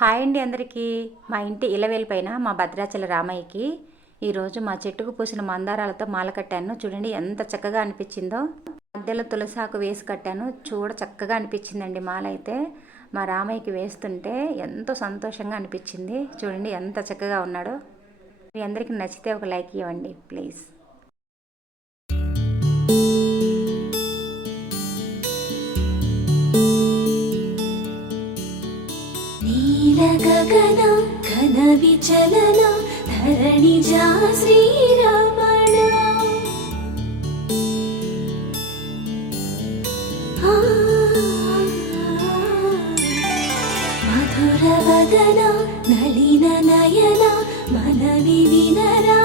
Hi అండి అందరికీ. మా ఇంటి ఇలవేల్పైన మా భద్రాచల రామయ్యకి ఈరోజు మా చెట్టుకు పూసిన మందారాలతో మాల కట్టాను. చూడండి ఎంత చక్కగా అనిపించిందో. మధ్యలో తులసాకు వేసి కట్టాను. చక్కగా అనిపించిందండి మాల అయితే. మా రామయ్యకి వేస్తుంటే ఎంతో సంతోషంగా అనిపించింది. చూడండి ఎంత చక్కగా ఉన్నాడో. మీ అందరికీ నచ్చితే ఒక లైక్ ఇవ్వండి ప్లీజ్. గగన ఘన విచలన ధరణిజా శ్రీరమణ మధుర వదన నళిన నయన మనవి వినరా